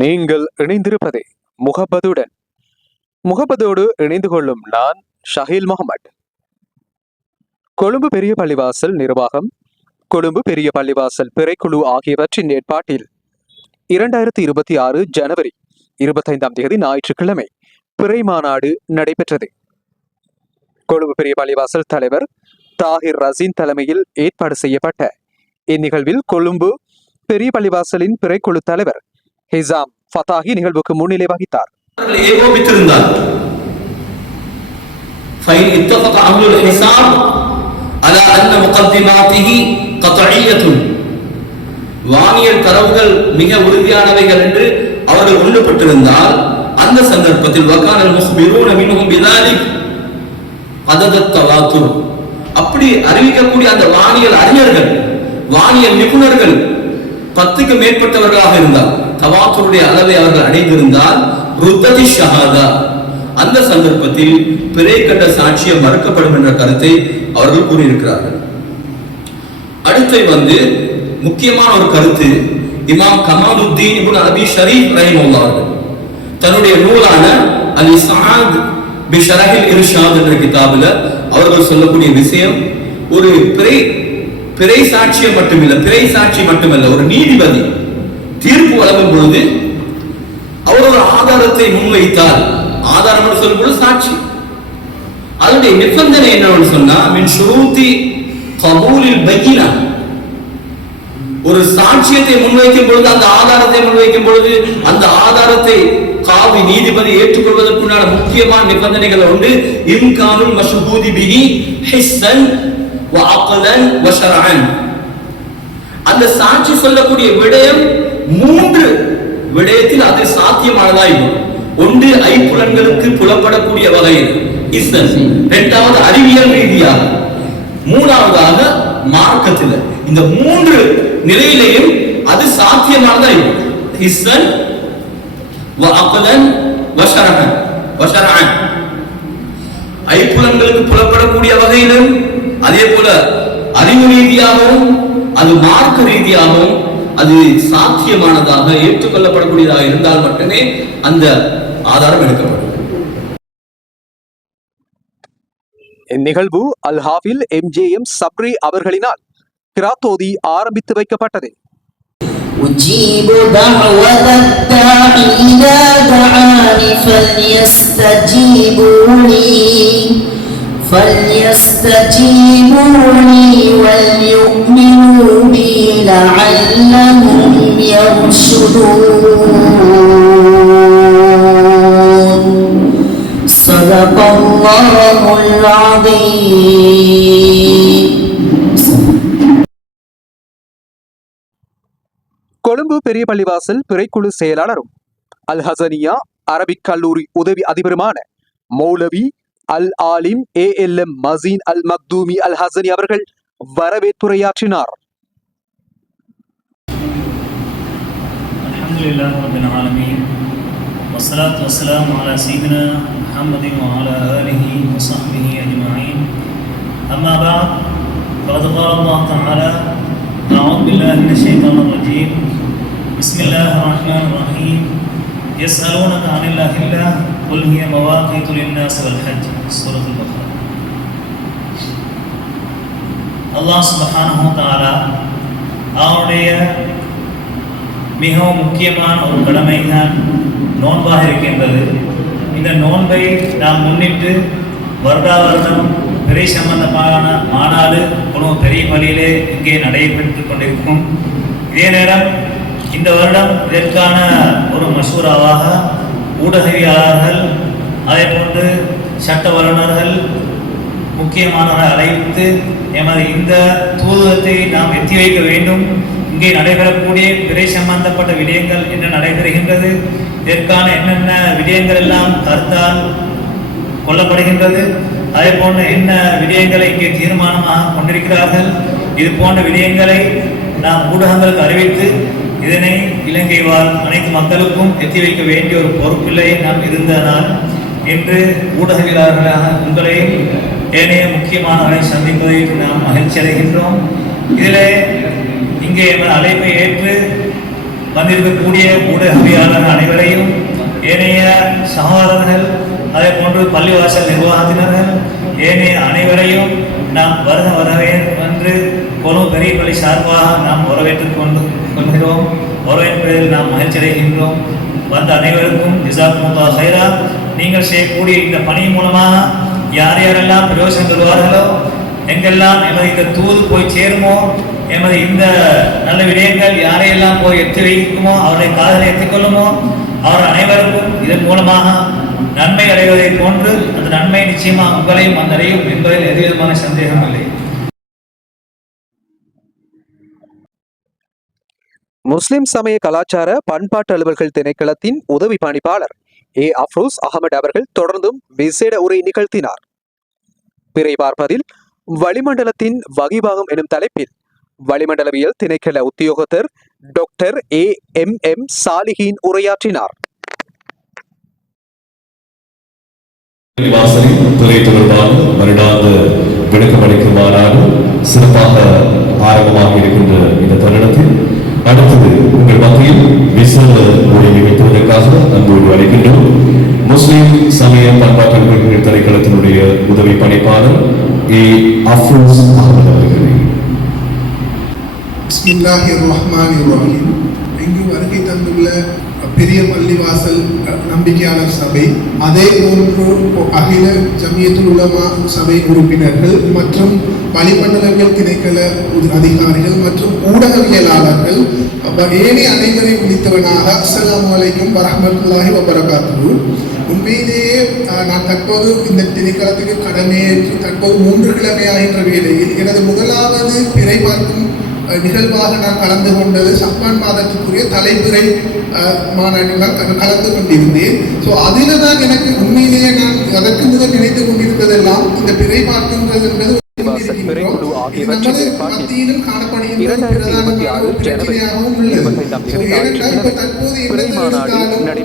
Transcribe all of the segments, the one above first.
நீங்கள் இணைந்திருப்பதே முகப்பதுடன். முகப்பதோடு இணைந்து கொள்ளும் நான் ஷஹீல் முகமது. கொழும்பு பெரிய பள்ளிவாசல் நிர்வாகம், கொழும்பு பெரிய பள்ளிவாசல் பிறைக்குழு ஆகியவற்றின் ஏற்பாட்டில் 2026 ஜனவரி 25 ஞாயிற்றுக்கிழமை பிறை மாநாடு நடைபெற்றது. கொழும்பு பெரிய பள்ளிவாசல் தலைவர் தாஹிர் ரசீன் தலைமையில் ஏற்பாடு செய்யப்பட்ட இந்நிகழ்வில் கொழும்பு பெரிய பள்ளிவாசலின் பிறைக்குழு தலைவர் ஹிசாம் ஃபதாஹி நிகழ்வுக்கு முன்னிலை வகித்தார். வானியல் தரவுகள் மிக உறுதியானவைகள் என்று அவர்கள் ஒன்றுபட்டிருந்தால் அந்த சந்தர்ப்பத்தில் அப்படி அறிவிக்கக்கூடிய அந்த வானியல் அறிஞர்கள், வானியல் நிபுணர்கள் 10க்கு மேற்பட்டவர்களாக இருந்தால், தவாத்துருடைய அளவை அவர்கள் அடைந்திருந்தால் ருத்ததி ஷஹாதா, அந்த சந்தர்ப்பத்தில் பிறை கண்ட சாட்சியம் மறுக்கப்படும் என்ற கருத்தை அவர்கள் கூறியிருக்கிறார்கள். அடுத்து முக்கியமான ஒரு கருத்து, இமாம் கமாலுத்தீன் இப்னு அபி ஷரீஃப் ரஹிமஹுல்லாஹ் அவர்கள் தன்னுடைய நூலான அல் இஸ்ஆத் பி ஷரஹில் இர்ஷாத் என்ற கிதாபில் அவர்கள் சொல்லக்கூடிய விஷயம், ஒரு பிறை சாட்சியம் மட்டுமில்லை, பிறை சாட்சி மட்டுமல்ல, ஒரு நீதிபதி தீர்ப்பு வழங்கும் பொழுது அவர் ஒரு ஆதாரத்தை முன்வைத்தால், ஆதாரம் என்று சொல்லும் பொழுது சாட்சி, அதனுடைய நிபந்தனை என்னன்னு சொன்னா மின் ஷுரூத்தி கபூலில் பையினா, ஒரு சாட்சியத்தை முன்வைக்கும் பொழுது, அந்த ஆதாரத்தை முன்வைக்கும் பொழுது அந்த ஆதாரத்தை காவி நீதிபதி ஏற்றுக்கொள்வதற்குண்டான முக்கியமான நிபந்தனைகள் உண்டு. இம்கானுல் மஷ்ஹூதி பிஹி ஹிஸ்ஸன் வ அக்லன் வ ஷர்அன், அந்த சாட்சி சொல்லக்கூடிய விடயம் 3 விடயத்தில் அது சாத்தியமானதாய், ஒன்று ஐம்புலன்களுக்கு புலப்படக்கூடிய வகையில் ஹிஸ்ஸன், இரண்டாவது அறிவியல் ரீதியாக, மூணாவதாக மார்க்கத்தில். இந்த 3 நிலையிலேயும் அது சாத்தியமானதாய் ஹிஸ்ஸன் வ அக்லன் வ ஷர்அன், ஐம்புலன்களுக்கு புலப்படக்கூடிய வகையிலும் அதே போல அறிவு ரீதியாகவும் அது மார்க்க ரீதியாகவும் அது சாத்தியமானதாக ஏற்றுக்கொள்ளப்படக்கூடியதாக இருந்தால் மட்டுமே அந்த ஆதாரம் எடுக்கப்படும். இந்நிகழ்வு அல் ஹாஃபில் எம்ஜேஎம் சப்ரி அவர்களினால் கிராத்தோதி ஆரம்பித்து வைக்கப்பட்டது. أجيب دعوة الداع إذا دعاني فليستجيبوا لي وليؤمنوا بي لعلهم يرشدون. صدق الله العظيم. கொழும்பு பெரிய பள்ளிவாசல் பிறைக்குழு செயலாளரும் அல் ஹசனியா அரபிக் கல்லூரி உதவி அதிபருமான மௌலவி அல் ஆலிம் ALM மசீன் அல் மக்தூமி அல் ஹசனி அவர்கள் வரவேற்புரையாற்றினார். அல்ஹம்துலில்லாஹி ரப்பில் ஆலமீன் வஸ்ஸலாத்து வஸ்ஸலாமு அலா சய்யிதினா முஹம்மதின் வ அலா ஆலிஹி வ ஸஹ்பிஹி அஜ்மஈன். அம்மா பஅத், ஃபகத் क़ால அல்லாஹ் தஆலா அஊது பில்லாஹி மினஷ் ஷைத்தானிர் ரஜீம். பிஸ்மில்லாஹிர் ரஹ்மானிர் ரஹீம். يسألونك عن الأهلة قل هي مواقيت للناس والحج. سورة البقرة. அல்லாஹ் சுப்ஹானஹு வ தஆலா அவருடைய மிகவும் முக்கியமான ஒரு கடமை தான் நோன்பாக இருக்கின்றது. இந்த நோன்பை நாம் முன்னிட்டு வருடம் பிறை சம்பந்தமான மாநாடு கொழும்பு பெரிய பள்ளியிலே இங்கே நடைபெற்று கொண்டிருக்கும். இதே நேரம் இந்த வருடம் இதற்கான ஒரு மசூராவாக ஊடகவியலாளர்கள், அதே போன்று சட்ட வல்லுநர்கள், முக்கியமானவர்களை அழைத்து எமது இந்த தூதுவத்தை நாம் எத்தி வைக்க வேண்டும். இங்கே நடைபெறக்கூடிய பிறை சம்பந்தப்பட்ட விடயங்கள் என்ன நடைபெறுகின்றது, இதற்கான என்னென்ன விடயங்கள் எல்லாம் கருத்தால் கொள்ளப்படுகின்றது, அதே போன்ற என்ன விடயங்களை இங்கே தீர்மானமாக கொண்டிருக்கிறார்கள், இது போன்ற விடயங்களை நாம் ஊடகங்களுக்கு அறிவித்து இதனை இலங்கை வாழ் அனைத்து மக்களுக்கும் எத்தி வைக்க வேண்டிய ஒரு பொறுப்பில்லை நாம் இருந்ததனால் இன்று ஊடகவியலாளர்களாக உங்களையும் ஏனைய முக்கியமானவர்களை சந்திப்பதில் நாம் மகிழ்ச்சி அடைகின்றோம். இதில் இங்கே எமது அழைப்பை ஏற்று வந்திருக்கக்கூடிய ஊடகவியாளர் அனைவரையும், ஏனைய சகோதரர்கள், அதே போன்று பள்ளிவாசல் நிர்வாகத்தினர்கள், ஏனைய அனைவரையும் நாம் வரவே என்று கொழும்பு பெரிய பள்ளி சார்பாக நாம் வரவேற்றுக் கொள்கிறோம். வரவேற்பதில் நாம் மகிழ்ச்சி அடைகின்றோம். வந்த அனைவருக்கும் ஜஸாக்குமுல்லாஹ் ஹைரா. நீங்கள் செய்யக்கூடிய இந்த பணி மூலமாக யார் யாரெல்லாம் பிரயோஜனம் பெறுவார்களோ, எங்கெல்லாம் எமது இந்த தூது போய் சேருமோ, எமது இந்த நல்ல விடயங்கள் யாரையெல்லாம் போய் எத்தி வைக்குமோ, அவருடைய காதலை எத்திக்கொள்ளுமோ, அவர் அனைவருக்கும் இதன் மூலமாக நன்மை அடைவதை போன்று அந்த நன்மை நிச்சயமாக உங்களையும் வந்தடையும் என்பதில் எதுவிதமான சந்தேகம் இல்லை. முஸ்லிம் சமய கலாச்சார பண்பாட்டு அலுவல்கள் திணைக்களத்தின் உதவி பணிப்பாளர் ஏ அஃப்ரோஸ் அகமது அவர்கள் தொடர்ந்தும் விசேட உரை நிகழ்த்தினார். பிறை பார்ப்பதில் வளிமண்டலத்தின் வகிபாகம் எனும் தலைப்பில் வளிமண்டலவியல் திணைக்கள உத்தியோகத்தர் டாக்டர் AMM சாலிஹின் உரையாற்றினார். வாசலில் துறை தொடர்பான வருடாந்த விளக்கமளிக்கும் மாநாடு சிறப்பாக ஆரம்பமாக இருக்கின்ற இந்த தருணத்தில் அடுத்தது உங்கள் மத்தியில் விசேட உரை நிகழ்த்துவதற்காக அன்போடு அழைக்கின்றோம். முஸ்லிம் சமய பண்பாட்டு திணைக்களத்தினுடைய உதவி பணிப்பாளர் ஏ அஃப்ரோஸ் அகமது அவர்களே. பிஸ்மில்லாஹிர் ரஹ்மானிர் ரஹீம். இங்கு வருகை தந்துள்ள பெரிய பள்ளிவாசல் நம்பிக்கையாளர் சபை, அதே போன்று அகில ஜமியத்துல் உலமா சபை உறுப்பினர்கள் மற்றும் வளிமண்டலவியல் திணைக்கள அதிகாரிகள் மற்றும் ஊடகவியலாளர்கள், ஏனைய அனைவரை குறித்தவனாக அஸ்ஸலாமு அலைக்கும் வரஹ்மத்துல்லாஹி வபரகாத்துஹு. உண்மையிலேயே நான் தற்போது இந்த திணைக்களத்துக்கு கடமையேற்று தற்போது 3 கிழமையாகின்ற வேளையில் எனது முதலாவது பிறை பார்க்கும் நிகழ்வாக நான் கலந்து கொண்டது சப்பான் மாதத்துக்குரிய தலைப்புரை மாநாட்டில் நான் கலந்து கொண்டிருந்தேன். ஸோ அதில் தான் எனக்கு உண்மையிலேயே நான் அதற்கு முதல் நினைத்து கொண்டிருந்ததெல்லாம் இந்த பிறை பார்க்கின்றது என்பது மத்தியிலும் காணப்படுகின்ற பிரச்சனையாகவும் உள்ளது.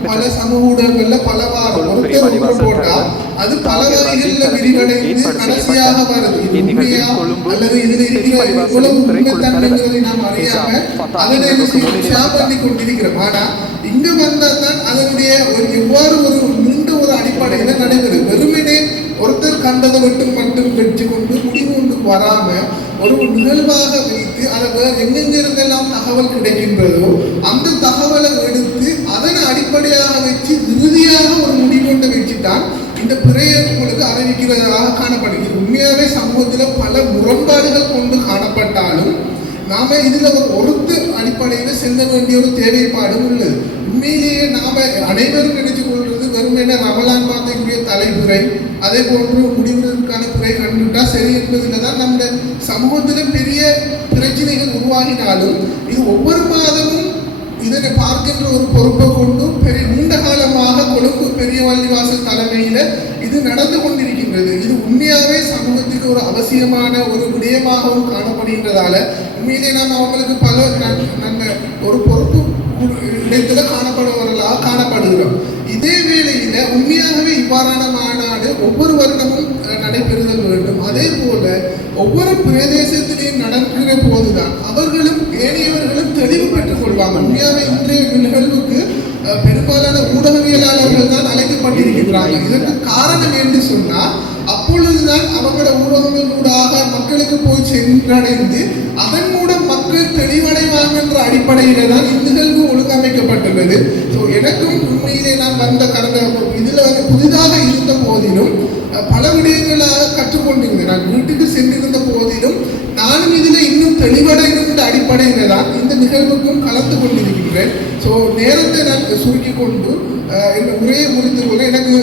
பல சமூக ஊடகங்கள்ல பல வாரம் ஒருத்தர் போட்டால் அது பல வகைகளில் விரிவடைந்து கடைசியாக வருது. இது உண்மையா அல்லது இதில் இருக்கிற இவ்வளவு உண்மைத்தன்மைகளை நாம் அறியாம அதனை ஷேர் பண்ணி கொண்டிருக்கிறோம். ஆனா இங்க வந்தால் தான் அதனுடைய எவ்வாறு ஒரு நீண்ட ஒரு அடிப்படையில நடைபெறும். வெறுமனே ஒருத்தர் கண்டதை மட்டும் வெற்றி கொண்டு முடிவு கொண்டு வராம ஒரு நிகழ்வாக வைத்து அதை எங்கெங்கிருந்தெல்லாம் தகவல் கிடைக்கின்றதோ அந்த தகவலை எடுத்து அதனை அடிப்படையாக வச்சு இறுதியாக ஒரு முடிவு கொண்டு வச்சுட்டான் இந்த பிறையர்களுக்கு அறிவிக்கிறதாக காணப்படுகிறது. உண்மையாகவே சமூகத்தில் பல முரண்பாடுகள் கொண்டு காணப்பட்டாலும் நாம இதுல ஒருத்து அடிப்படையில் செல்ல வேண்டிய ஒரு தேவைப்பாடும் உள்ளது. உண்மையிலேயே நாம அனைவரும் நினைச்சு கொள்வது வெறுமனே ரமலான் மாதத்துக்குரிய தலைப்புரை, அதே போன்று முடிவுகளுக்கான பிறை கண்டுட்டா சரி என்பதில் தான் நம்ம சமூகத்தில் பெரிய பிரச்சனைகள் உருவாகினாலும் இது ஒவ்வொரு மாதமும் இதனை பார்க்கின்ற ஒரு பொறுப்பை கொண்டு நீண்ட காலமாக கொழும்பு பெரிய பள்ளிவாசல் தலைமையில இது நடந்து கொண்டிருக்கின்றது. இது உண்மையாகவே சமூகத்துக்கு ஒரு அவசியமான ஒரு விடயமாகவும் காணப்படுகின்றதால உண்மையிலே நாம் அவங்களுக்கு பல ஒரு பொறுப்பு இடத்துல காணப்படுவர்களாக காணப்படுகிறோம். இதே வேளையில உண்மையாகவே இவ்வாறான மாநாடு ஒவ்வொரு வருடமும் நடைபெறுதல் வேண்டும். அதே போல ஒவ்வொரு பிரதேசத்திலையும் நடக்கிற போதுதான் அவர்களும் ஏனையவர்களும் தெளிவு பெற்றுக் கொள்வாங்க. உண்மையாகவே இன்றைய நிகழ்வுக்கு பெரும்பாலான ஊடகவியலாளர்கள் தான் அழைக்கப்பட்டிருக்கிறாங்க. இதற்கு காரணம் என்று சொன்னால் அப்பொழுதுதான் அவங்களோட ஊடகங்கள் ஊடாக மக்களுக்கு போய் சென்றடைந்து அதன் மூலம் மக்கள் தெளிவடைவாங்க என்ற அடிப்படையில தான் இந்நிகழ்வு ஒழுங்கமைக்கப்பட்டுள்ளது. ஸோ எனக்கும் உண்மையிலே நான் வந்த கடந்த இதில் புதிதாக இருந்த போதிலும் பல விடயங்களாக கற்றுக்கொண்டிருந்தேன். நான் வீட்டுக்கு சென்றிருந்த போதிலும் நானும் இதில் இன்னும் தெளிவடைகின்ற அடிப்படையில தான் இந்த நிகழ்வுக்கும் கலந்து கொண்டிருக்கின்றேன். ஸோ நேரத்தை நான் சுருக்கி கொண்டு இந்த உரையை முடித்துக் கொள்ள எனக்கு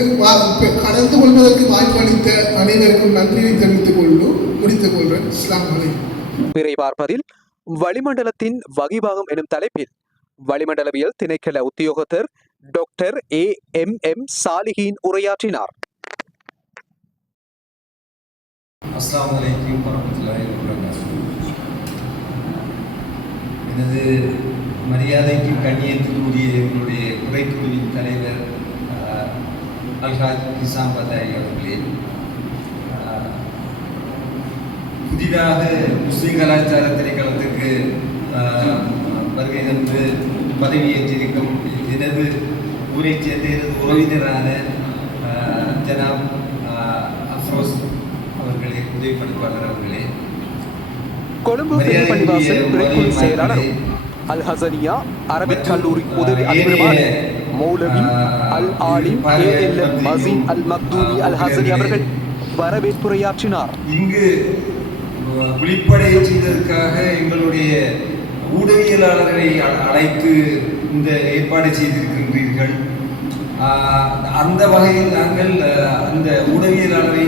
கலந்து கொள்வதற்கு வாய்ப்பு அளித்த அனைவருக்கும் நன்றியை தெரிவித்துக் கொண்டு முடித்துக் கொள்கிறேன். அஸ்ஸலாமு அலைக்கும். பிறை பார்ப்பதில் வளிமண்டலத்தின் வகிபாகம் எனும் தலைப்பில் வளிமண்டலவியல் திணைக்கள உத்தியோகத்தர் டாக்டர் AMM சாலிஹின் உரையாற்றினார். அஸ்ஸலாமு அலைக்கும் வரஹ்மத்துல்லாஹி வபரகாத்துஹு. எனது மரியாதைக்கு கண்ணியத்திற்குரிய எங்களுடைய குறைக்குழுவின் தலைவர் அல்ஹாஜ் நிசாம் பதாயி அவர்களே, புதிதாக முஸ்லிம் கலாச்சார திணைக்களத்துக்கு வருகை தந்து பதவியேற்றிருக்கும் எனது ஊரைச் சேர்ந்த எனது உறவினரான ஜனாப் அஃப்ரோஸ் அவர்களே, உதவி பணிப்பாளர் அவர்களே, கொழும்பு பெரிய பள்ளிவாசல் பிறைக்குழு செயலாளரும் அல் ஹசனியா அரபிக் கல்லூரி உதவி அதிபருமான மௌலவி அல் ஆலிம் ALM மசீன் அல் மக்தூமி அல் ஹசனி அவர்கள் வரவேற்புரையாற்றினார். இங்கு விழிப்படைய செய்ததற்காக எங்களுடைய ஊடகவியலாளர்களை அழைத்து இந்த ஏற்பாடு செய்திருக்கின்றீர்கள். அந்த வகையில் நாங்கள் அந்த ஊடகவியலாளரை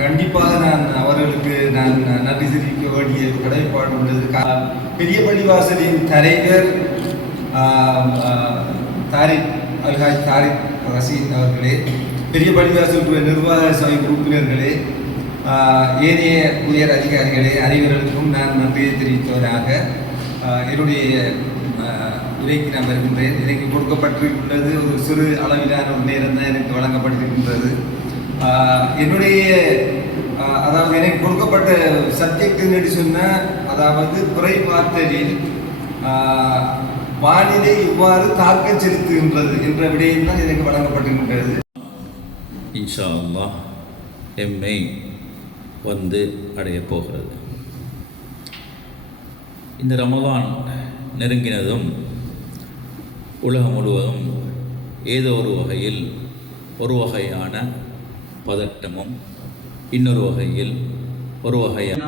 கண்டிப்பாக அவர்களுக்கு நன்றி தெரிவிக்க வேண்டிய கடமைப்பாடு உள்ளது. பெரிய பள்ளிவாசலின் தலைவர் அல்ஹாஜ் தாரிக் ரசீத் அவர்களே, பெரிய பள்ளிவாசல் நிர்வாக சபை உறுப்பினர்களே, ஏனைய உயர் அதிகாரிகளே, அனைவர்களுக்கும் நான் நன்றியை தெரிவித்தவராக என்னுடைய உரைக்கு நான் வருகின்றேன். எனக்கு கொடுக்கப்பட்டிருக்கின்றது ஒரு சிறு அளவிலான ஒரு நேரம் தான் எனக்கு வழங்கப்பட்டிருக்கின்றது. என்னுடைய அதாவது எனக்கு கொடுக்கப்பட்ட சப்ஜெக்ட் என்று சொன்னால், அதாவது குறைபார்த்தலில் வானிலை இவ்வாறு தாக்கம் செலுத்துகின்றது என்ற விடயம் தான் எனக்கு வழங்கப்பட்டிருக்கின்றது. இன்ஷா அல்லாஹ் எம்மை வந்து அடையப் போகிறது. இந்த ரமலான் நெருங்கினதும் உலகம் முழுவதும் ஏதோ ஒரு வகையில் ஒரு வகையான பதட்டமும் இன்னொரு வகையில் ஒரு வகையான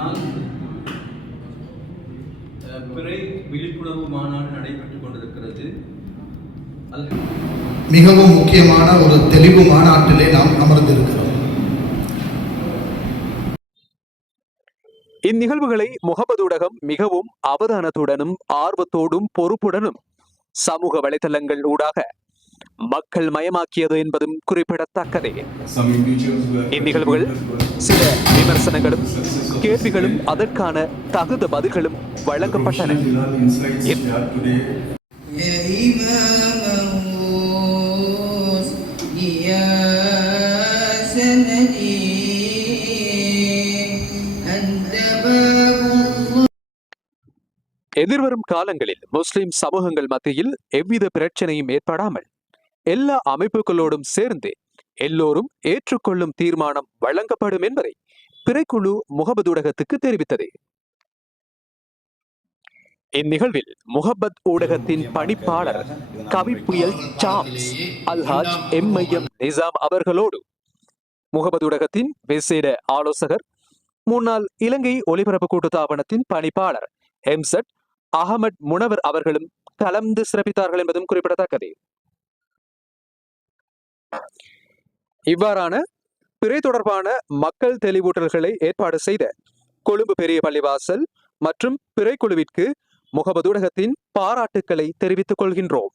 பிறை விழிப்புணர்வு மாநாடு நடைபெற்றுக் கொண்டிருக்கிறது. மிகவும் முக்கியமான ஒரு தெளிவு மாநாட்டிலே நாம் அமர்ந்திருக்கிறோம். இந்நிகழ்வுகளை முகமது ஊடகம் மிகவும் அவதானத்துடனும் ஆர்வத்தோடும் பொறுப்புடனும் சமூக வலைதளங்கள் ஊடாக மக்கள் மயமாக்கியது என்பதும் குறிப்பிடத்தக்கதே. இந்நிகழ்வுகள் சில விமர்சனங்களும் கேள்விகளும் அதற்கான தகுந்த பதில்களும் வழங்கப்பட்டன. எதிர்வரும் காலங்களில் முஸ்லிம் சமூகங்கள் மத்தியில் எவ்வித பிரச்சனையும் ஏற்படாமல் எல்லா அமைப்புகளோடும் சேர்ந்து எல்லோரும் ஏற்றுக்கொள்ளும் தீர்மானம் வழங்கப்படும் என்பதை பிறைக்குழு முகமது ஊடகத்துக்கு தெரிவித்தது. இந்நிகழ்வில் முகப்பத் ஊடகத்தின் பணிப்பாளர் கவிப்புயல் சாம்ஸ் அல்ஹாஜ் MIM நிசாம் அவர்களோடு முகமது ஊடகத்தின் விசேட ஆலோசகர் முன்னாள் இலங்கை ஒலிபரப்பு கூட்டுத்தாபனத்தின் பணிப்பாளர் எம்சட் அகமட் முனவர் அவர்களும் கலந்து சிறப்பித்தார்கள் என்பதும் குறிப்பிடத்தக்கது. இவ்வாறான பிறை தொடர்பான மக்கள் தெளிவூட்டல்களை ஏற்பாடு செய்த கொழும்பு பெரிய பள்ளிவாசல் மற்றும் பிறைக்குழுவிற்கு முகமது ஊடகத்தின் பாராட்டுக்களை தெரிவித்துக் கொள்கின்றோம்.